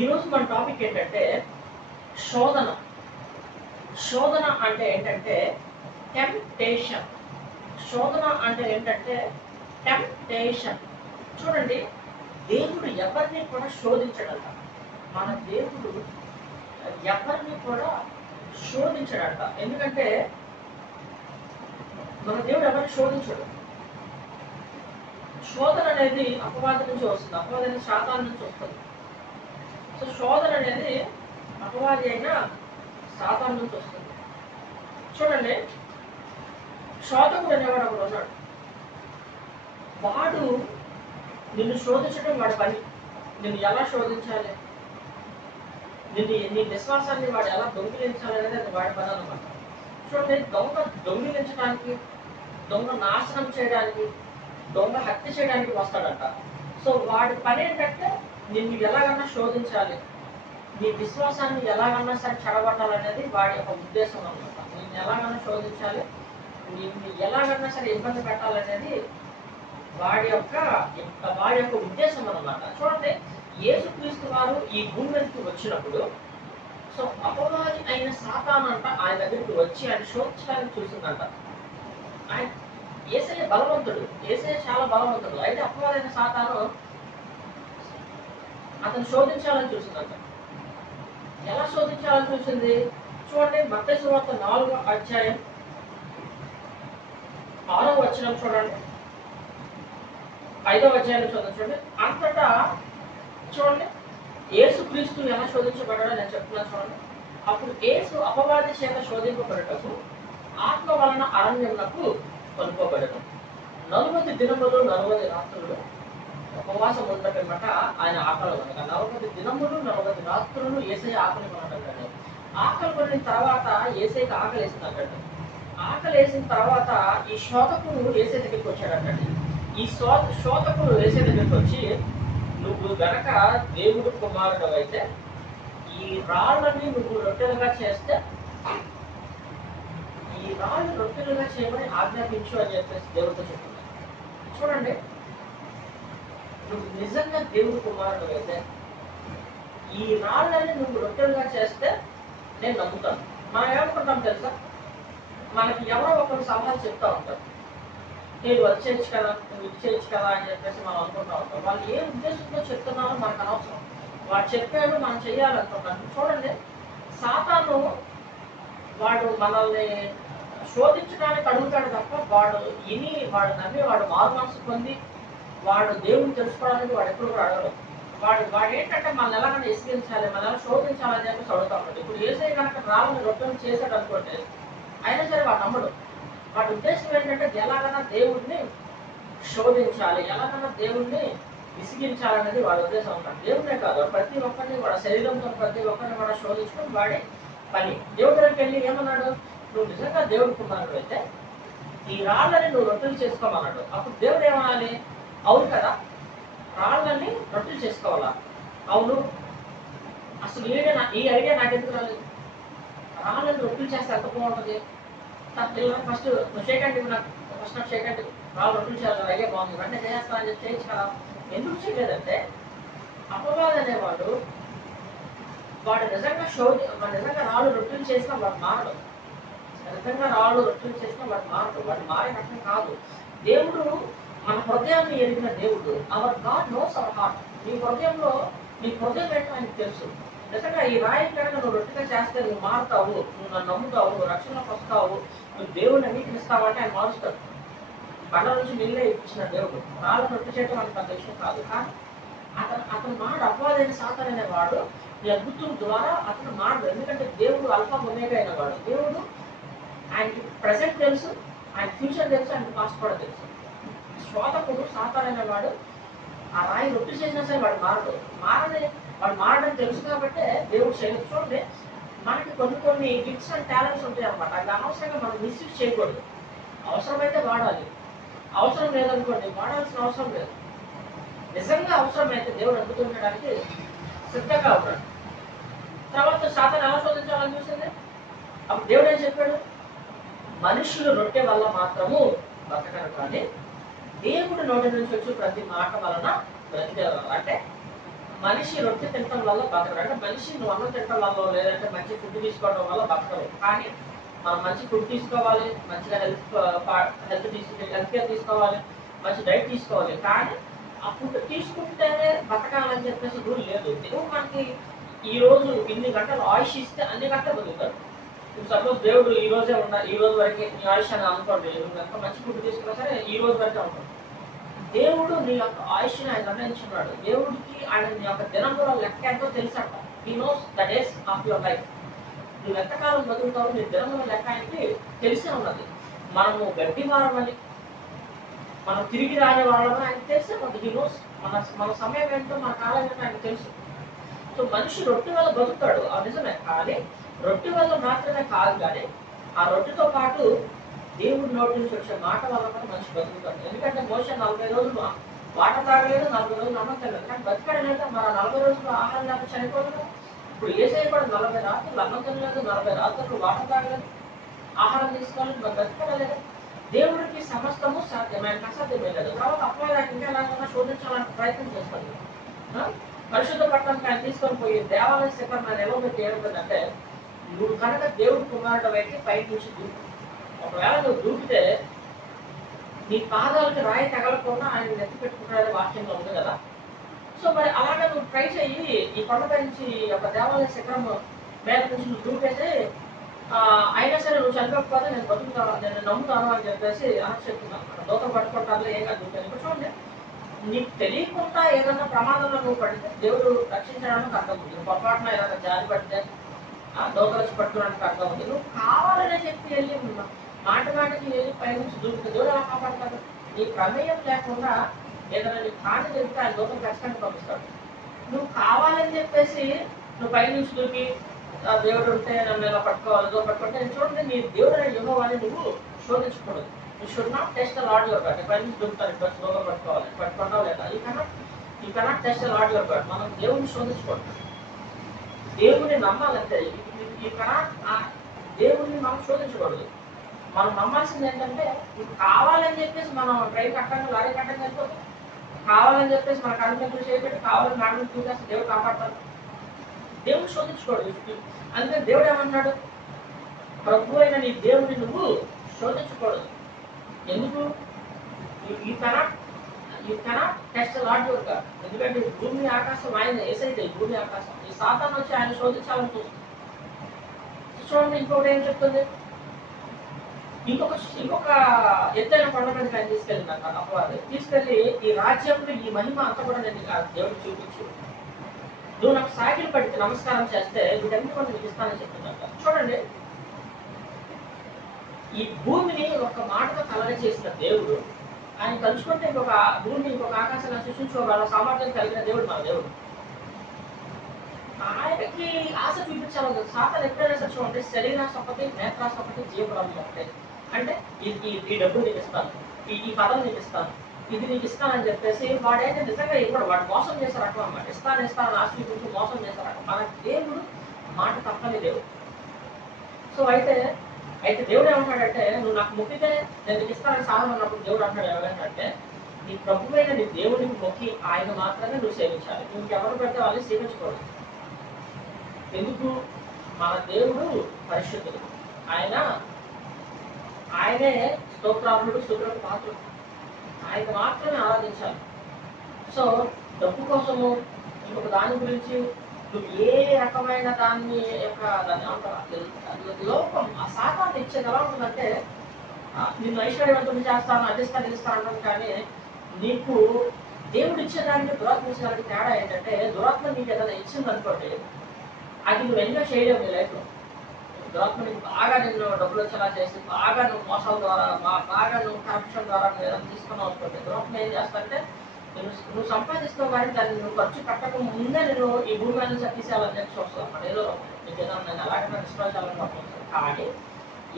ఈరోజు మన టాపిక్ ఏంటంటే శోధన. శోధన అంటే ఏంటంటే టెంప్టేషన్. శోధన అంటే ఏంటంటే టెంప్టేషన్. చూడండి, దేవుడు ఎవరిని కూడా శోధించడంట. మన దేవుడు ఎవరిని కూడా శోధించడంట. ఎందుకంటే మన దేవుడు ఎవరిని శోధించడు. శోధన అనేది అపవాది నుంచి వస్తుంది, అపవాది అనేది సాతాను నుంచి వస్తుంది. సో శోధన అనేది అపవాది అయినా సాతాను నుంచి వస్తుంది. చూడండి, శోధకుడు అనేవాడు ఒకడు ఉన్నాడు. వాడు నిన్ను శోధించడం వాడి పని. నిన్ను ఎలా శోధించాలి, నీ విశ్వాసాన్ని వాడు ఎలా దొంగిలించాలి అనేది అది వాడి పని అనమాట. చూడండి, దొంగ దొంగిలించడానికి, దొంగ నాశనం చేయడానికి, దొంగ హత్య చేయడానికి వస్తాడంట. సో వాడి పని ఏంటంటే నిన్ను ఎలాగన్నా శోధించాలి, నీ విశ్వాసాన్ని ఎలాగన్నా సరే చెడగొట్టాలనేది వాడి యొక్క ఉద్దేశం అనమాట. నిన్ను ఎలాగన్నా శోధించాలి, నిన్ను ఎలాగన్నా సరే ఇబ్బంది పెట్టాలనేది వాడి యొక్క ఉద్దేశం అనమాట. చూడండి, యేసుక్రీస్తు వారు ఈ భూమి మీదకి వచ్చినప్పుడు సో అపవాది అయిన సాతాను అంట ఆయన దగ్గరికి వచ్చి ఆయన శోధించడానికి చూసిందంట. ఆయన యేసయ్య బలవంతుడు, యేసయ్య చాలా బలవంతుడు. అయితే అపవాది అయిన సాతాను అతను శోధించాలని చూసిందంట. ఎలా శోధించాలని చూసింది చూడండి, మత్తయి సువార్త 4వ అధ్యాయం 6వ వచనం చూడండి, 5వ అధ్యాయంలో చూడండి. అంతటా చూడండి, యేసుక్రీస్తు ఎలా శోధించబడ్డాడో నేను చెప్తున్నాను చూడండి. అప్పుడు యేసు అపవాది చేత శోధింపబడటకు ఆత్మ వలన అరణ్యమునకు కొనుకోబడను. 40 దినములు 40 రాత్రులు ఉపవాసం ఉన్న పిమ్మట ఆయన ఆకలి కొనగా 40 దినములు 40 రాత్రులు యేసయ్య ఆకలి కొనటండి. ఆకలి కొనిన తర్వాత యేసయ్యకి ఆకలి వేసిందంటండి. ఆకలి వేసిన తర్వాత ఈ శోధకుడు యేసయ్య దగ్గరికి వచ్చాడంటండి. ఈ శోధకుడు యేసయ్య దగ్గరికి వచ్చి, నువ్వు గనక దేవుడు కుమారుడు అయితే ఈ రాళ్ళని నువ్వు రొట్టెలుగా చేస్తే, ఈ రాళ్ళు రొట్టెలుగా చేయమని ఆజ్ఞాపించు అని చెప్పేసి దేవుడితో చెప్తున్నాడు. చూడండి, నువ్వు నిజంగా దేవుడు కుమారుడు అయితే ఈ రాళ్ళని నువ్వు రొట్టెలుగా చేస్తే నేను నమ్ముతాను. మనం ఏమనుకుంటాం తెలుసా, మనకి ఎవరో ఒకరు సలహాలు చెప్తా ఉంటారు, నేను అది చేయొచ్చు కదా, నువ్వు ఇది చేయొచ్చు కదా అని చెప్పేసి మనం అనుకుంటా ఉంటాం. వాళ్ళు ఏ ఉద్దేశంతో చెప్తున్నారో మనకు అనవసరం. వాడు చెప్పాడు, మనం చెయ్యాలనుకుంటాను. చూడండి, సాతాను వాడు మనల్ని శోధించడానికి అడుగుతాడు తప్ప వాడు నమ్మి వాడు మారు మనసు పొంది వాడు దేవుని తెలుసుకోవడానికి వాడు ఎప్పుడు కూడా అడగడు. వాడు ఏంటంటే మనల్ని ఎలాగైనా ఇసిగించాలి, మనం ఎలా శోధించాలని చెప్పేసి అడుగుతా ఉంటాడు. ఇప్పుడు యేసయ్య కనుక రాళ్ళని రొట్టెలు చేశాడు అనుకోండి, అయినా సరే వాడు నమ్మడు. వాడి ఉద్దేశం ఏంటంటే ఎలాగైనా దేవుడిని శోధించాలి, ఎలాగైనా దేవుడిని విసిగించాలనేది వాడి ఉద్దేశం ఉంటాడు. దేవుడే కాదు, ప్రతి ఒక్కరిని వాడు శరీరంతో ప్రతి ఒక్కరిని వాడు శోధించడం వాడి పని. దేవుడి దగ్గరికి వెళ్ళి ఏమన్నాడు, నువ్వు నిజంగా దేవుడి కుమారుడు అయితే ఈ రాళ్ళని నువ్వు రొట్టెలు చేసుకోమన్నాడు. అప్పుడు దేవుడు ఏమనాలి, అవును కదా, రాళ్ళని రొట్టెలు చేసుకోవాలా, అవును, అసలు ఈ ఐడియా నాకు ఎందుకు రాలేదు, రాళ్ళని రొట్టెలు చేస్తే ఎంత బాగుంటుంది, ఫస్ట్ షేకండి, నాకు ఫస్ట్ నాకు షేకండి, రాళ్ళు రొట్టెలు చేయాలి, ఐడియా బాగుంది, వెంటనే చేస్తానని చెప్పి చేయొచ్చు కదా. ఎందుకు చేయలేదంటే అపవాది అనేవాడు వాడు నిజంగా రాళ్ళు రొట్టెలు చేసినా వాడు మారడు. నిజంగా రాళ్ళు రొట్టెలు చేసినా వాడు మారడు. వాడు మారే రకం కాదు. దేవుడు మన హృదయాన్ని ఎరిగిన దేవుడు. Hour God knows our heart. నీ హృదయం ఏంటో ఆయనకు తెలుసు. నిజంగా ఈ రాయి కనుక నువ్వు రొట్టెగా చేస్తే నువ్వు మారుతావు, నువ్వు నన్ను నమ్ముతావు, రక్షణలోకి వస్తావు, నువ్వు దేవుడిని అంగీకరిస్తావంటే ఆయన మారుస్తాడు. బండ నుంచి నీళ్ళే ఇప్పించిన దేవుడు. రాళ్ళు రొట్టె చేయడం మనకు అంత విషయం కాదు. కానీ అతను మాడు, అపవాదైన సాతాను అనేవాడు ఈ అద్భుతం ద్వారా అతను మాడు. ఎందుకంటే దేవుడు అల్ఫా ఒమేగా అయిన వాడు. దేవుడు ఆయనకి ప్రజెంట్ తెలుసు, ఆయన ఫ్యూచర్ తెలుసు, ఆయన పాస్ట్ కూడా తెలుసు. శోధకుడు సాతాను అనేవాడు ఆ రాయి రొట్టె చేసినా సరే వాడు మారడం తెలుసు కాబట్టి దేవుడు చేయలేదు. చూడండి, మనకి కొన్ని గిఫ్ట్స్ అండ్ టాలెంట్స్ ఉంటాయి అనమాట. అది అనవసరంగా మనం మిస్యూజ్ చేయకూడదు. అవసరమైతే వాడాలి, అవసరం లేదనుకోండి వాడాల్సిన అవసరం లేదు. నిజంగా అవసరమైతే దేవుడు అద్భుతం చేయడానికి సిద్ధంగా ఉన్నాడు. తర్వాత సాతాను ఎలా శోధించాలని చూసింది. అప్పుడు దేవుడు ఏం చెప్పాడు, మనుషులు రొట్టె వల్ల మాత్రము బతకరు కానీ దేవుడు నోటి నుంచి వచ్చి ప్రతి మాట వలన బ్రతికేవారు. అంటే మనిషి రొట్టె తినటం వల్ల బతకడు. అంటే మనిషి నువ్వు అన్నం తినటం వల్ల లేదంటే మంచి ఫుడ్ తీసుకోవడం వల్ల బతకడు. కానీ మనం మంచి ఫుడ్ తీసుకోవాలి, మంచిగా హెల్త్ కేర్ తీసుకోవాలి, మంచి డైట్ తీసుకోవాలి. కానీ ఆ ఫుడ్ తీసుకుంటేనే బతకాలని చెప్పేసి రూల్ లేదు. దేవుడు మనకి ఈ రోజు ఇన్ని గంటలు ఆయుష్ ఇస్తే అన్ని గంటలు బతుకుతాడు. ఇప్పుడు సపోజ్ దేవుడు ఈ రోజే ఉండాలి, ఈ రోజు వరకే నీ ఆయుష్ అని అనుకోండి. నువ్వు ఎంత మంచి ఫుడ్ తీసుకున్నా సరే ఈ రోజు వరకే ఉంటుంది. దేవుడు నీ యొక్క ఆయుష్ని ఆయన నిర్ణయించున్నాడు. దేవుడికి ఆయన నీ యొక్క దినంలో లెక్క ఎంతో తెలుసట. He knows the days of your life. నువ్వు ఎంతకాలం బతుకుతావు నీ దినంలో లెక్క ఆయనకి తెలిసే ఉన్నది. మనము గడ్డి మారమని, మనం తిరిగి రాని వాళ్ళని ఆయన తెలిసే ఉన్నది. హీ నోస్ మన సమయం ఏంటో మన కాలం ఏంటో ఆయనకు తెలుసు. సో మనిషి రొట్టె వల్ల బతుకుతాడు, అది నిజమే. కానీ రొట్టె వల్ల మాత్రమే కాదు, కానీ ఆ రొట్టెతో పాటు దేవుడి నోటి నుంచి వచ్చే మాట వల్ల కూడా మనిషి బతుకుతాడు. ఎందుకంటే మోషే 40 రోజులు వాటర్ తాగలేదు, 40 రోజులు అన్నం తినలేదు. కానీ బతికాడు లేదా మరి 40 రోజులు ఆహారం లేక చనిపోలేదు. ఇప్పుడు ఏసై కూడా 40 రాత్రులు అన్నం తినలేదు, 40 రాత్రులు వాటర్ తాగలేదు, ఆహారం తీసుకోలేదు, మరి బతికడలేదు. దేవుడికి సమస్తము సాధ్యమైన అసాధ్యమే లేదు. తర్వాత అప్లై ఇంకా ఎలాగైనా శోధించాలని ప్రయత్నం చేస్తాడు. పరిశుద్ధ పట్టణానికి ఆయన తీసుకొని పోయి దేవాలయ శిఖరం ఆయన ఎలా పెట్టి ఏమంటుందంటే, నువ్వు కనుక దేవుడి కుమారుడు అయితే పైకి నుంచి దూకు. ఒకవేళ నువ్వు దూకితే నీ పాదాలకి రాయి తగలకుండా ఆయన ఎత్తి పెట్టుకుంటాడనే వాక్యంలో ఉంది కదా. సో మరి అలాగే నువ్వు ట్రై చెయ్యి. ఈ కొండపై నుంచి ఒక దేవాలయ శిఖరం మీద నుంచి నువ్వు దూకేసి అయినా సరే నువ్వు చనిపోకపోతే నేను బతుకుతాను, నేను నమ్ముతాను అని చెప్పేసి అని చెప్తున్నాను. దూతం పట్టుకుంటాను ఏం కాదు దూకాను. ఇప్పుడు చూడండి, నీకు తెలియకుండా ఏదైనా ప్రమాదంలో నువ్వు పడితే దేవుడు రక్షించడానికి అర్థం ఉంది. నువ్వు పొరపాటున ఏదైనా జారి పడితే దోకలు వచ్చి పట్టుకోవడానికి అర్థం ఉంది. నువ్వు కావాలనే చెప్పి వెళ్ళి మాటికి వెళ్ళి పైనుంచి దూకుతుంది. దేవుడు ఎలా కాపాడతాడు? నీ ప్రమేయం లేకుండా ఏదైనా నీకు హాని జరిగితే ఆయన దూకలు ఖచ్చితంగా పంపిస్తాడు. నువ్వు కావాలని చెప్పేసి నువ్వు పైనుంచి దూకి దేవుడు ఉంటే నన్ను ఎలా పట్టుకోవాలి, దో పట్టుకుంటే చూడండి, నీ దేవుడు యెహోవాని నువ్వు శోధించకూడదు. You should not test the Lord your God. పైనుంచి దూకుతాను దూకలు పట్టుకోవాలి, పట్టుకుంటావు లేదా? You cannot test the Lord your God. మనం దేవుడిని శోధించకూడదు, దేవుడిని నమ్మాలంటే. ఈ కనాట్ దేవుడిని మనం శోధించకూడదు. మనం నమ్మాల్సింది ఏంటంటే, కావాలని చెప్పేసి మనం ట్రైన్ కట్టంగా లారీ కట్టంగా వెళ్ళిపోతాం, కావాలని చెప్పేసి మన కనుక చేయబెట్టి కావాలని నాడు చూసేసి దేవుడు కాపాడతాడు. దేవుడు శోధించకూడదు. అందుకని దేవుడు ఏమన్నాడు? ప్రభు అయిన నీ దేవుడిని నువ్వు శోధించకూడదు. ఎందుకు? You cannot test lord your God. ఎందుకంటే భూమి ఆకాశం ఆయన ఏసైతే భూమి ఆకాశం. ఈ సాతాను వచ్చి ఆయన శోధించాలని చూస్తుంది. చూడండి, ఇంకొకటి ఏం చెప్తుంది? ఇంకొక ఎత్తైన కొండ మీదకి ఆయన తీసుకెళ్ళినాక అపవాది తీసుకెళ్ళి ఈ రాజ్యంలో ఈ మహిమ అంతా కూడా నేను దేవుడు చూపించు, నువ్వు నాకు సాగిలు పడితే నమస్కారం చేస్తే వీటన్ని కూడా నీకు ఇస్తానని చెప్తున్నట్ట. చూడండి, ఈ భూమిని ఒక మాటతో కలగ చేసిన దేవుడు ఆయన తలుచుకుంటే ఇంకొక భూమిని ఇంకొక ఆకాశాన్ని సృష్టించుకోగల సామర్థ్యం కలిగిన దేవుడు మన దేవుడు. ఆయనకి ఆశ చూపించాలి. సాతాను ఎప్పుడైనా సరే చూడండి, శరీరాశ ఒకటి, నేత్రాశ ఒకటి, జీవబలం ఒకటి. అంటే ఈ డబ్బులు నీకు ఇస్తాను, ఈ పదం నీకు ఇస్తాను, ఇది నీకు ఇస్తానని చెప్పేసి వాడైతే నిజంగా ఇవ్వడు. వాడు మోసం చేసే రకం అన్నమాట. ఇస్తాను ఆశ చూపించి మోసం చేసే రకం. మన దేవుడు మాట తప్పని దేవుడు. సో అయితే దేవుడు ఏమంటాడంటే, నువ్వు నాకు మొక్కితే నేను నీకు ఇస్తానని సాధన అన్నప్పుడు దేవుడు అంటాడు ఏమంటే, నీ ప్రభువైన నీ దేవుడిని మొక్కి ఆయన మాత్రమే నువ్వు సేవించాలి. నువ్వు ఎవరు పెడితే వాళ్ళని సేవించకూడదు. ఎందుకు? మన దేవుడు పరిశుద్ధుడు. ఆయనే స్తోత్రార్హుడు, స్తుతులకు పాత్రుడు. ఆయన మాత్రమే ఆరాధించాలి. సో డబ్బు కోసము ఇంకొక దాని గురించి నువ్వు ఏ రకమైన దాన్ని లోపం ఆ సాతాన్ని ఇచ్చేది ఎలా ఉంటుందంటే, నిన్ను ఐశ్వర్యవంతులు చేస్తాను, అధిస్తాను, ఇస్తాను. కానీ నీకు దేవుడు ఇచ్చేదానికి దురాత్మ ఇచ్చేదానికి తేడా ఏంటంటే, దురాత్మ నీకు ఏదైనా ఇచ్చింది అనుకోండి, అది నువ్వు ఎంజాయ్ చేయలేవు నీ లైఫ్లో. దురాత్మ నీకు బాగా నిన్ను డబ్బులు వచ్చేలా చేసి, బాగా నువ్వు మోసాల ద్వారా, బాగా నువ్వు కరప్షన్ ద్వారా నువ్వు ఏదైనా తీసుకున్నావు అనుకోండి, దురాత్మ ఏం చేస్తానంటే, నువ్వు సంపాదిస్తావు కానీ దాన్ని నువ్వు ఖర్చు పెట్టక ముందే నేను ఈ భూమి మీద నుంచి తీసేయాలని చెప్పి వస్తుంది అన్నమాట. ఏదో నీకు ఏదైనా నేను ఎలాగైనా నిష్ప్రయోజనాలను వస్తుంది. కానీ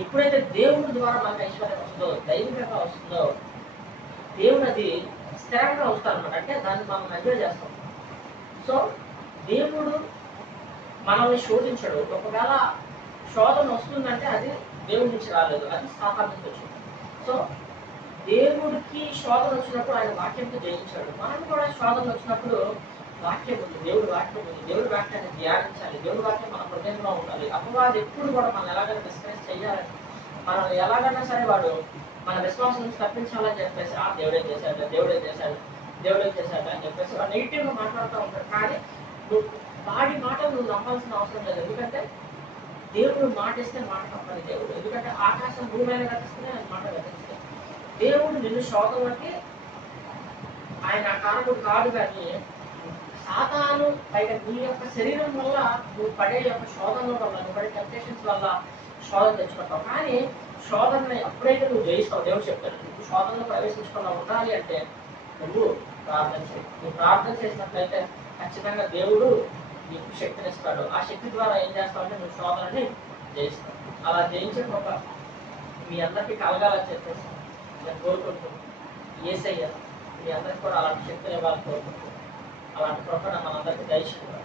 ఎప్పుడైతే దేవుడి ద్వారా మనకు ఐశ్వర్యం వస్తుందో, దైవికంగా వస్తుందో, దేవుడు అది స్థిరంగా వస్తుంది అనమాట. అంటే దాన్ని మనం ఎంజాయ్ చేస్తాం. సో దేవుడు మనల్ని శోధించడు. ఒకవేళ శోధన వస్తుందంటే అది దేవుడి నుంచి రాలేదు, అది సాతాను నుంచి వచ్చింది. సో దేవుడికి శోధన వచ్చినప్పుడు ఆయన వాక్యంతో జయించాడు. మనం కూడా శోధన వచ్చినప్పుడు వాక్యం ఉంది, దేవుడి వాక్యం ఉంది. దేవుడి వాక్యాన్ని ధ్యానించాలి. దేవుడి వాక్యం మన హృదయంలో ఉండాలి. అపవాది ఎప్పుడు కూడా మనం ఎలాగైనా డిస్కరేజ్ చేయాలని, మనం ఎలాగైనా సరే వాడు మన విశ్వాసం నుంచి తప్పించాలని చెప్పేసి దేవుడే చేశాడు, దేవుడే చేశాడు, దేవుడే చేశాడు అని చెప్పేసి వాడు నెగిటివ్గా మాట్లాడుతూ ఉంటాడు. కానీ నువ్వు వాడి మాటలు నువ్వు నమ్మాల్సిన అవసరం లేదు. ఎందుకంటే దేవుడు మాట ఇస్తే మాట తప్పని దేవుడు. ఎందుకంటే ఆకాశం భూమి మీద గతిస్తే ఆయన మాట గతిస్తే దేవుడు నిన్ను శోధనకి ఆయన కారకుడు కాదు. కానీ సాతాను పైగా నీ యొక్క శరీరం వల్ల నువ్వు పడే యొక్క శోధనల వల్ల, నువ్వు పడే టెంప్టేషన్స్ వల్ల శోధన తెచ్చుకుంటావు. కానీ శోధనని ఎప్పుడైతే నువ్వు జయిస్తావు, దేవుడు చెప్తాడు నువ్వు శోధనలో ప్రవేశించకుండా ఉండాలి అంటే నువ్వు ప్రార్థన చేయి. నువ్వు ప్రార్థన చేసినట్లయితే ఖచ్చితంగా దేవుడు నీకు శక్తినిస్తాడు. ఆ శక్తి ద్వారా ఏం చేస్తావంటే నువ్వు శోధనని జయిస్తావు. అలా జయించే కృప మీ అందరికీ కలగాలని చెప్పేసి నేను కోరుకుంటున్నాను. యేసయ్య మీ అందరికీ కూడా అలాంటి శక్తిని ఇవ్వాలని కోరుకుంటున్నాను. అలాంటి కృప మనందరికీ దయచేయాలి.